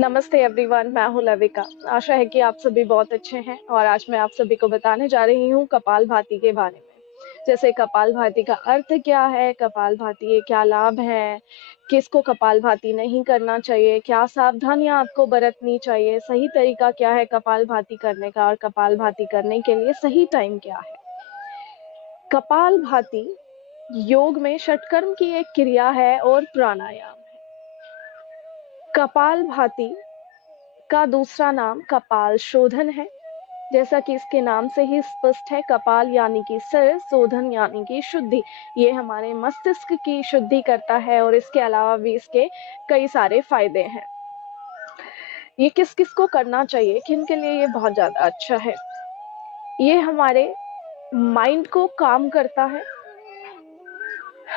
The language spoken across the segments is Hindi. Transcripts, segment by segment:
नमस्ते एवरीवन, मैं हूँ लविका। आशा है कि आप सभी बहुत अच्छे हैं और आज मैं आप सभी को बताने जा रही हूँ कपालभाति के बारे में। जैसे कपालभाति का अर्थ क्या है, कपालभाति के क्या लाभ हैं, किसको कपालभाति नहीं करना चाहिए, क्या सावधानियां आपको बरतनी चाहिए, सही तरीका क्या है कपालभाति करने का और कपालभाति करने के लिए सही टाइम क्या है। कपालभाति योग में षटकर्म की एक क्रिया है और प्राणायाम है। कपालभाति का दूसरा नाम कपाल शोधन है। जैसा कि इसके नाम से ही स्पष्ट है, कपाल यानी कि सिर, शोधन यानी कि शुद्धि। ये हमारे मस्तिष्क की शुद्धि करता है और इसके अलावा भी इसके कई सारे फायदे हैं। ये किस किस को करना चाहिए, किन के लिए ये बहुत ज्यादा अच्छा है। ये हमारे माइंड को काम करता है,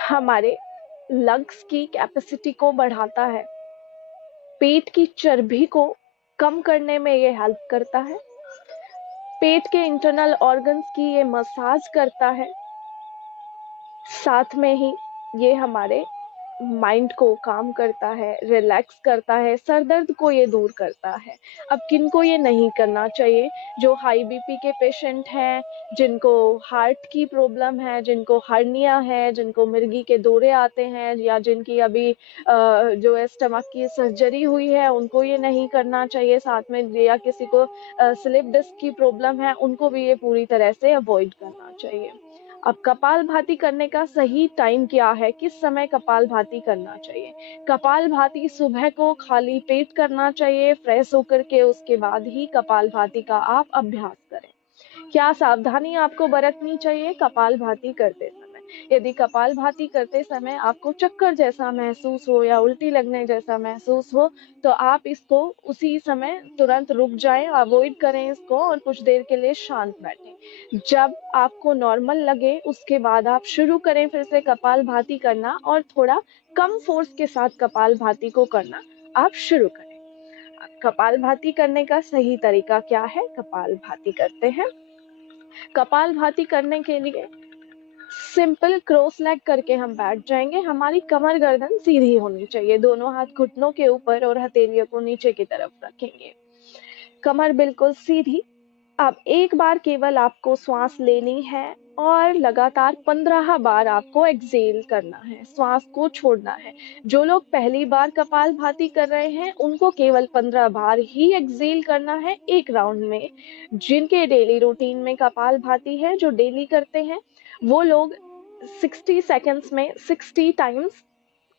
हमारे लंग्स की कैपेसिटी को बढ़ाता है, पेट की चर्बी को कम करने में ये हेल्प करता है, पेट के इंटरनल ऑर्गन्स की ये मसाज करता है। साथ में ही ये हमारे माइंड को काम करता है, रिलैक्स करता है, सर दर्द को ये दूर करता है। अब किन को ये नहीं करना चाहिए? जो हाई बीपी के पेशेंट हैं, जिनको हार्ट की प्रॉब्लम है, जिनको हर्निया है, जिनको मिर्गी के दौरे आते हैं, या जिनकी अभी जो है स्टमक की सर्जरी हुई है, उनको ये नहीं करना चाहिए। साथ में या किसी को स्लिप डिस्क की प्रॉब्लम है, उनको भी ये पूरी तरह से अवॉइड करना चाहिए। अब कपालभाति करने का सही टाइम क्या है, किस समय कपालभाति करना चाहिए? कपालभाति सुबह को खाली पेट करना चाहिए, फ्रेश होकर के उसके बाद ही कपालभाति का आप अभ्यास करें। क्या सावधानी आपको बरतनी चाहिए कपालभाति करते समय? यदि कपालभाति करते समय आपको चक्कर जैसा महसूस हो या उल्टी लगने जैसा महसूस हो, तो आप इसको उसी समय तुरंत रुक जाएं, अवॉइड करें इसको और कुछ देर के लिए शांत बैठें। जब आपको नॉर्मल लगे उसके बाद आप शुरू करें फिर से कपालभाति करना, और थोड़ा कम फोर्स के साथ कपालभाति को करना आप शुरू करें। कपालभाति करने का सही तरीका क्या है? कपालभाति करते हैं। कपालभाति करने के लिए सिंपल क्रॉस लेग करके हम बैठ जाएंगे। हमारी कमर गर्दन सीधी होनी चाहिए, दोनों हाथ घुटनों के ऊपर और हथेलियों को नीचे की तरफ रखेंगे, कमर बिल्कुल सीधी। अब एक बार केवल आपको श्वास लेनी है और लगातार 15 बार आपको एक्सेल करना है, श्वास को छोड़ना है। जो लोग पहली बार कपालभाति कर रहे हैं उनको केवल 15 बार ही एक्सेल करना है एक राउंड में। जिनके डेली रूटीन में कपालभाति है, जो डेली करते हैं, वो लोग 60 सेकेंड्स में 60 टाइम्स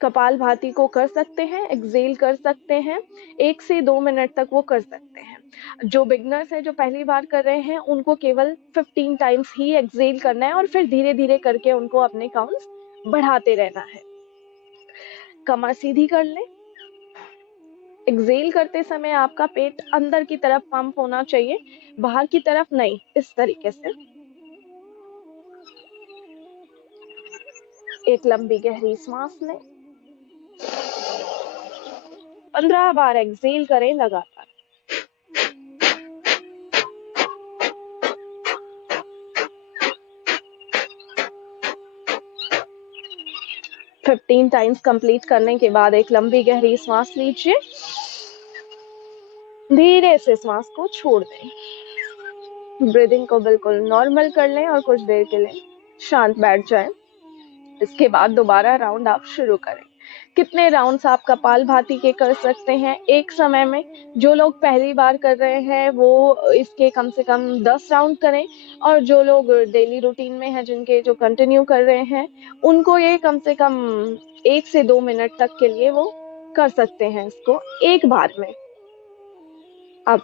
कपालभाति को कर सकते हैं, एक्सेल कर सकते हैं, 1 से 2 मिनट तक वो कर सकते हैं। जो बिगनर्स हैं, जो पहली बार कर रहे हैं, उनको केवल 15 टाइम्स ही एक्सेल करना है और फिर धीरे धीरे करके उनको अपने काउंट्स बढ़ाते रहना है। कमर सीधी कर लें। एक्सेल करते समय आपका पेट अंदर की तरफ पंप होना चाहिए, बाहर की तरफ नहीं। इस तरीके से एक लंबी गहरी सांस लें, 15 बार एक्सेल करें लगातार। फिफ्टीन टाइम्स कंप्लीट करने के बाद एक लंबी गहरी सांस लीजिए, धीरे से सांस को छोड़ दें। ब्रीदिंग को बिल्कुल नॉर्मल कर लें और कुछ देर के लिए शांत बैठ जाएं। इसके बाद दोबारा राउंड आप शुरू करें। कितने राउंड्स आप कपालभाति के कर सकते हैं एक समय में? जो लोग पहली बार कर रहे हैं वो इसके कम से कम 10 राउंड करें, और जो लोग डेली रूटीन में हैं, जिनके जो कंटिन्यू कर रहे हैं, उनको ये कम से कम 1 से 2 मिनट तक के लिए वो कर सकते हैं इसको एक बार में। अब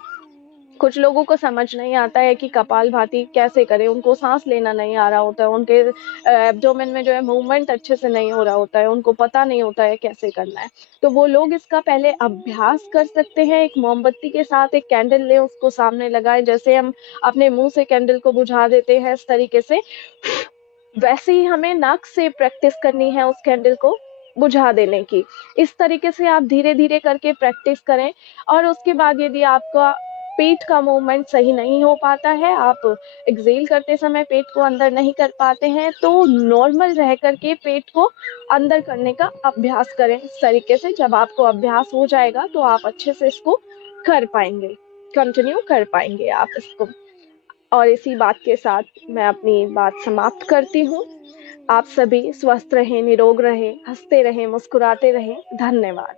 कुछ लोगों को समझ नहीं आता है कि कपालभाति कैसे करें, उनको सांस लेना नहीं आ रहा होता है, उनके एब्डोमेन में जो है मूवमेंट अच्छे से नहीं हो रहा होता है, उनको पता नहीं होता है कैसे करना है। तो वो लोग इसका पहले अभ्यास कर सकते हैं। एक मोमबत्ती के साथ एक कैंडल लें, उसको सामने लगाएं, जैसे हम अपने मुंह से कैंडल को बुझा देते हैं इस तरीके से, वैसे ही हमें नाक से प्रैक्टिस करनी है उस कैंडल को बुझा देने की। इस तरीके से आप धीरे धीरे करके प्रैक्टिस करें, और उसके बाद यदि आपका पेट का मूवमेंट सही नहीं हो पाता है, आप एक्सेल करते समय पेट को अंदर नहीं कर पाते हैं, तो नॉर्मल रह करके पेट को अंदर करने का अभ्यास करें इस तरीके से। जब आपको अभ्यास हो जाएगा तो आप अच्छे से इसको कर पाएंगे, कंटिन्यू कर पाएंगे आप इसको। और इसी बात के साथ मैं अपनी बात समाप्त करती हूँ। आप सभी स्वस्थ रहें, निरोग रहें, हंसते रहें, मुस्कुराते रहें। धन्यवाद।